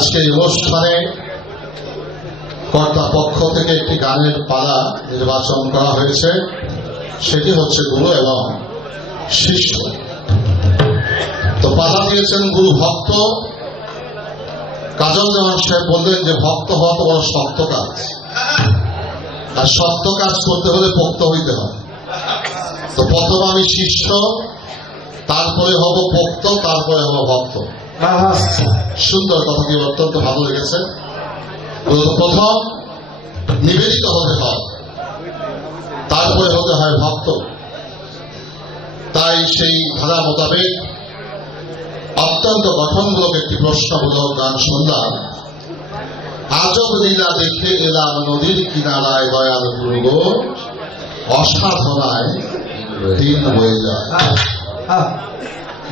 আজকের অনুষ্ঠানে কর্তা পক্ষ থেকে একটি গানের পালা নির্বাচন করা হয়েছে, সেটি হচ্ছে গুরু এবং শিষ্য। তো পালা দিয়েছেন গুরু ভক্ত। কাজল জামান সাহেব বললেন যে ভক্ত হওয়া তো বড় শক্ত কাজ, আর শক্ত কাজ করতে হলে পোক্ত হইতে হয়। তো প্রথম আমি শিষ্য, তারপরে হব পোক্ত, তারপরে হব ভক্ত। সুন্দর কথাটি অত্যন্ত ভালো লেগেছে। প্রথম নিবেদিত হতে হয়, তারপরে হতে হয় ভক্ত। তাই সেই ধারা মোতাবেক অত্যন্ত গঠনমূলক একটি প্রশ্নমূলক গান শুনলাম। আজব লীলা দেখে এলাম নদীর কিনারায় দয়াল গুরু, অসাধনায় দিন বয়ে যায়।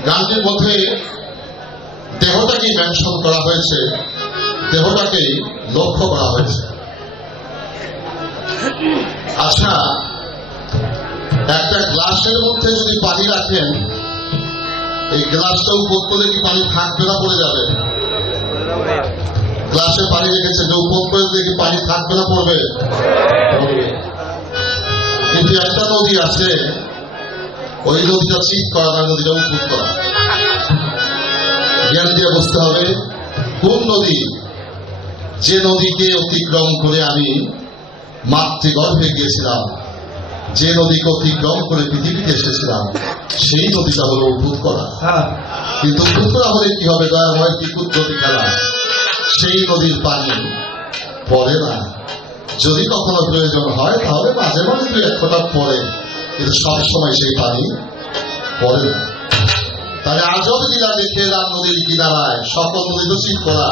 গানটির মধ্যে দেহটাকেই মেনশন করা হয়েছে, দেহটাকেই লক্ষ্য করা হয়েছে। আচ্ছা, একটা গ্লাসের মধ্যে যদি পানি রাখেন, এই গ্লাসটা উপর করলে কি পানি থাকবে না পড়ে যাবে? গ্লাসে পানি রেখেছে, যে উপর করে দিলে কি পানি থাকবে না পড়বে? কিন্তু একটা নদী আছে, ওই নদীটা চিট করা না, নদীটা উপর করা। জ্ঞান দিয়ে বুঝতে হবে কোন নদী। যে নদীকে অতিক্রম করে আমি মাতৃগর্ভে গিয়েছিলাম, যে নদীকে অতিক্রম করে পৃথিবীতে এসেছিলাম, সেই নদীটা হলো উদ্ভুত করা। কিন্তু উদ্ভুত করা হলে কি হবে? দয়াময় কি কুদরতি খেলা, সেই নদীর পানি পড়ে না। যদি কখনো প্রয়োজন হয় তাহলে মাঝে মাঝে দু এক ফোঁটা পড়ে, কিন্তু সবসময় সেই পানি পড়ে না। তাহলে আজব লীলা দেখে এলাম নদীর কিনারায়, সকল নদী তো চিট করা,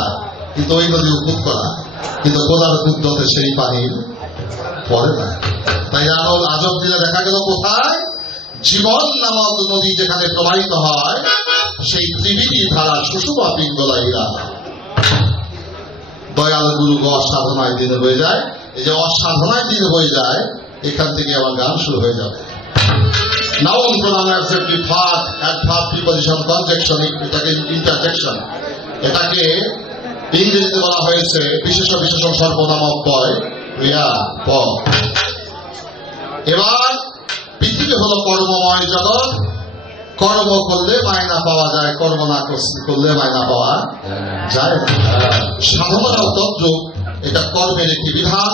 কিন্তু ওই নদী উদ্ভুত করা, কিন্তু খোদার কুদরতে সেই পানি পড়ে না। তাই আজব লীলা দেখা গেল কোথায়? জীবন নামক নদী যেখানে প্রবাহিত হয়, সেই ত্রিবেণী ধারা সুষুমা পিঙ্গলাইরা দয়াল গুরু অসাধনায় দিন হয়ে যায়। এই যে অসাধনায় দিন হয়ে যায়, এখান থেকে আমার গান শুরু হয়ে যাবে। Noun pronoun adjective verb, adverb, preposition, conjunction, এটাকে ইন্টারজেকশন, এটাকে ইংরেজিতে বলা হয়েছে বিশেষ বিশেষণ সর্বনাম অব্যয় ক্রিয়াপদ। এবার পৃথিবী হলো কর্মময় জগৎ। কর্ম করলে মায়না পাওয়া যায়, কর্ম না করলে মায়না পাওয়া যায় না। সাধনাও তদ্রূপ, এটা কর্মের একটি বিধান,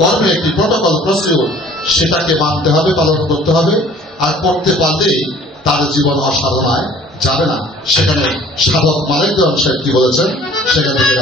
কর্মের একটি প্রটোকল, প্রসিডিউর, সেটাকে মানতে হবে, পালন করতে হবে। আর করতে পারলেই তার জীবন অসাধনায় যাবে না। সেখানে সাধক মালিক দেওয়ান সাহেব কি বলেছেন, সেখান থেকে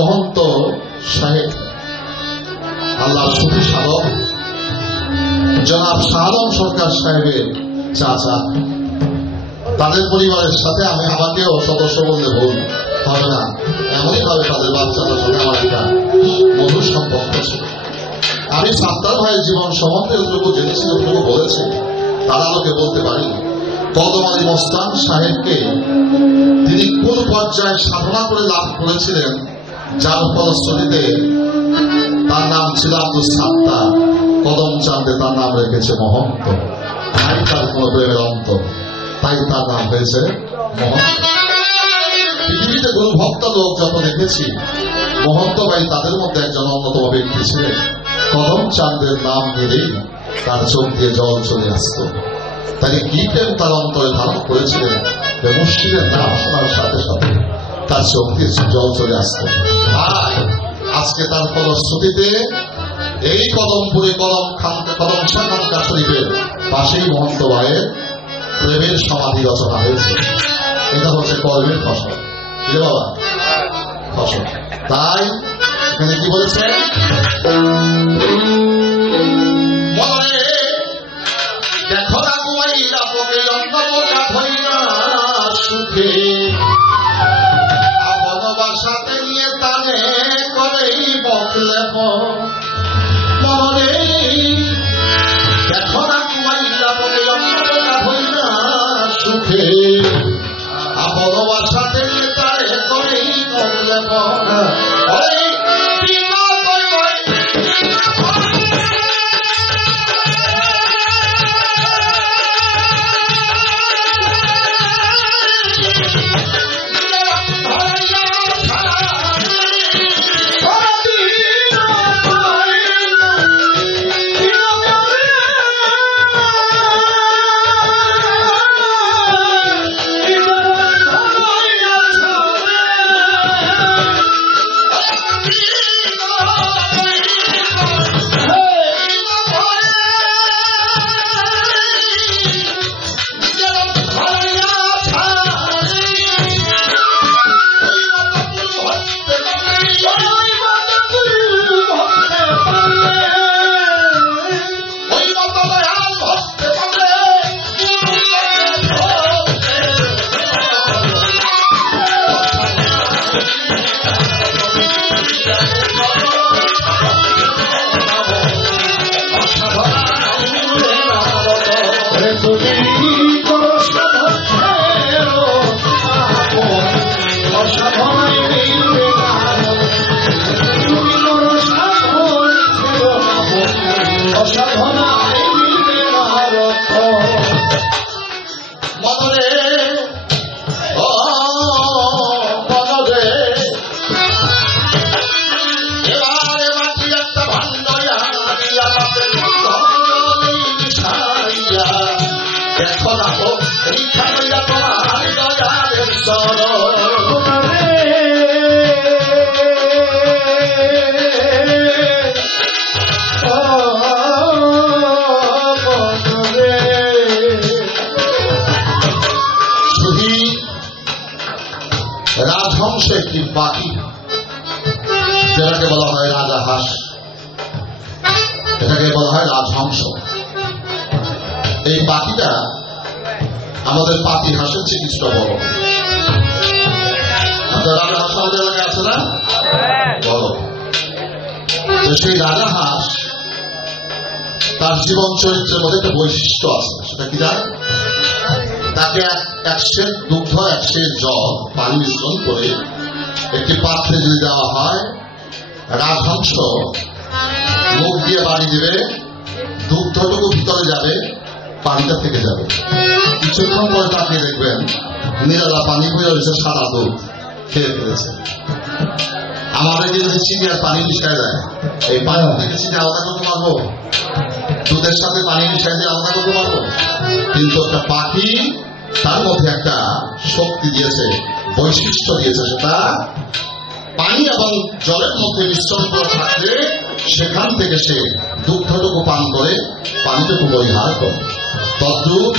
মহন্ত সাহেব, আল্লাহ সুফি সাধক জনাব শাহ আলম সরকার সাহেবের চাচা, তাদের পরিবারের সাথে আমাকেও সদস্য বলতে ভুল হবে না। এমনই ভাবে তাদের বাচ্চাদের সাথে আমার একটা মধুর সম্পর্ক ছিল। আমি সাত্তার ভাইয়ের জীবন সম্বন্ধে যতটুকু জেনেছি, যতটুকু বলেছি, তারা আমাকে বলতে পারি কদম আলী মস্তান সাহেবকে তিনি কোন পর্যায়ে সাধনা করে লাভ করেছিলেন, যার ফলশ্রুতিতে তার নাম ছিল আব্দুল সাত্তার, কদম চাঁদে তার নাম রেখেছে মহন্ত। তাই তার কোন প্রেমের অন্ত, তাই তার নাম হয়েছে মহন্ত। পৃথিবীতে গুরু ভক্ত লোক যত দেখেছি, মহন্ত ভাই তাদের মধ্যে একজন অন্যতম ব্যক্তি ছিলেন। কদম চাঁদের নাম নিলেই তার চোখ দিয়ে জল চলে আসত। তাকে কি প্রেম তার অন্তরে ধারণ করেছিলেন যে মুর্শিদের নাম শোনার সাথে সাথে তার চোখ দিয়ে জল চলে আসত। আর আজকে তার ফলশ্রুতিতে এই কদমপুরে কদম শাখানকা শরীফের পাশেই মহন্ত ভাইয়ের প্রেমের সমাধি রচনা হয়েছে। এটা হচ্ছে কর্মের ফসল। কি বাবা? ফসল। তাই এখানে কি বলেছে? মনে দেখো না গুয়াইলা পোকে অন্তমকা হইয়া সুখে, আপন বাসাতে নিয়ে তানে করেই বকলে মনে দেখো না গুয়াইলা পোকে অন্তমকা হইয়া সুখে, আপন বাসাতে নিয়ে তানে করেই বকলে রাজহংস একটি পাখি, যেটাকে বলা হয় রাজা হাঁস, এটাকে বলা হয় রাজহংস। এই পাখিটা আমাদের পাতি হাঁসের চেয়ে কিছুটা বড়। আপনার রাজা হাঁস আমাদের এলাকায় আছে না? বড়। তো সেই রাজা হাঁস তার জীবন চরিত্রের মধ্যে একটা বৈশিষ্ট্য আছে। সেটা কি জানেন? তাকে এক সের দুগ্ধ, এক সের জল, পানি মিশ্রণ করে একটি পাত্রে যদি দেওয়া হয়, রাজহংস মুখ দিয়ে পানি দেবে, দুগ্ধটুকু ভিতরে যাবে, পানিটা থেকে যাবে। কিছুক্ষণ পরে তাকিয়ে দেখবেন নিরালা পানি হয়ে রয়েছে, সাদা দুধ খেয়ে ফেলেছে। আমাদের যদি চিনি আর পানি মিশাই দেয়, এই পানি থেকে চিনি আলাদা করতে পারবো? দুধের সাথে পানি মিশাই দিয়ে আলাদা করতে পারবো? কিন্তু একটা পাখি তার মধ্যে একটা শক্তি দিয়েছে, বৈশিষ্ট্য দিয়েছে, সেটা পানি এবং জলের মধ্যে মিশ্রণ করে থাকলে সেখান থেকে সে দুগ্ধটুকু পান করে পানিটুকু পরিহার করে। তদ্রূপ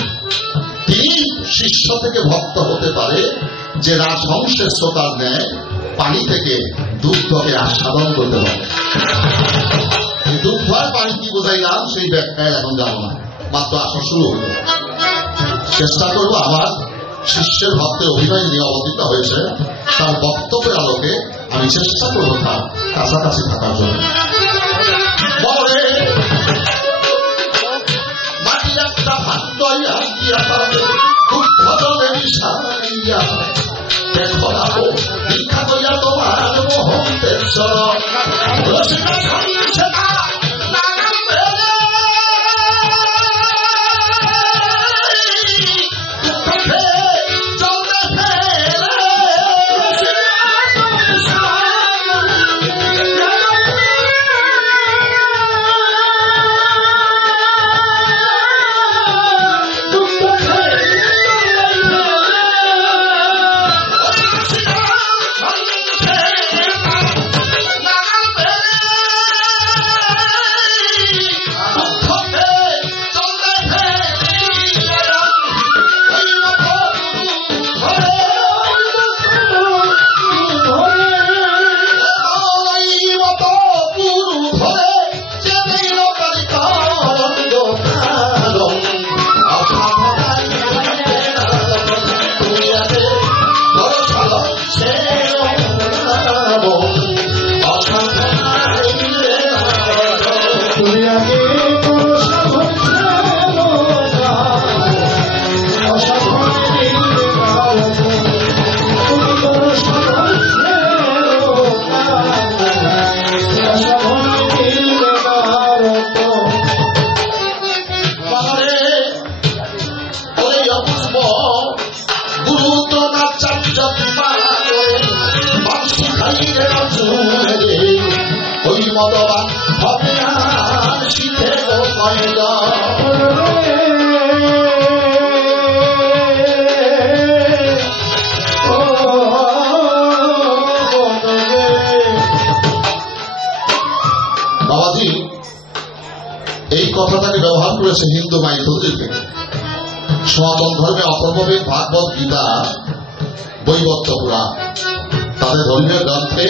তিনি শিষ্য থেকে ভক্ত হতে পারে যে রাজহংসের শ্রোতার ন্যায় পানি থেকে দুগ্ধকে আস্বাদন করতে পারে। এই দুগ্ধ আর পানি কি বোঝাইলাম সেই ব্যাখ্যায় এখন যাব না, মাত্র আসা শুরু হল। চেষ্টা করবো আমার শিষ্যের ভক্তের অভিনয় নিয়ে অবতীর্ণ হয়েছে তার বক্তব্যের আলোকে আমি চেষ্টা করবো তার কাছাকাছি থাকার জন্য। পাইলা বাবাজি এই কথাটাকে ব্যবহার করেছে হিন্দু মাইথোলজি থেকে। সনাতন ধর্মে অথর্ববেদ, ভাগবত গীতা, বৈবর্ত পুরাণ, তাদের ধর্মীয় গ্রন্থে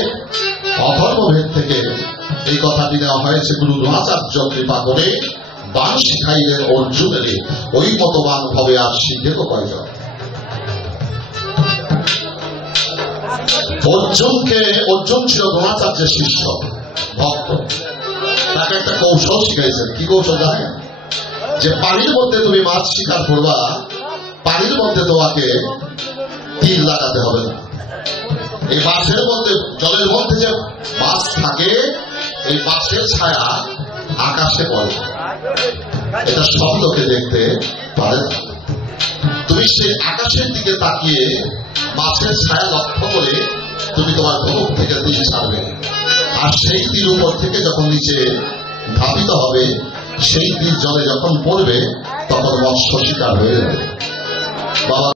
অথর্ববেদ থেকে এই কথাটি নেওয়া হয়েছে। গুরু দ্রোণাচার্য কৃপা করে বাণ শিখাইলেন অর্জুনের, ওই মতবান ভাবে আর শিখে তো কয়জন। অর্জুন ছিল দ্রোণাচার্যের শিষ্য ভক্ত। তাকে একটা কৌশল শিখাইছেন। কি কৌশল জানেন? যে পানির মধ্যে তুমি মাছ শিকার করবা, পানির মধ্যে তোমাকে তীর লাগাতে হবে না। এই মাছের মধ্যে, জলের মধ্যে যে মাছ থাকে, এই মাছের ছায়া আকাশে পড়ে, এটা সব লোকে দেখতে পারে না। তুমি সেই আকাশের দিকে তাকিয়ে মাছের ছায়া লক্ষ্য করে তুমি তোমার ধনুক থেকে তীর ছাড়বে, আর সেই তীর উপর থেকে যখন নিচে ধাবিত হবে, সেই তীর জলে যখন পড়বে তখন মৎস্য শিকার হয়ে যাবে। বাবা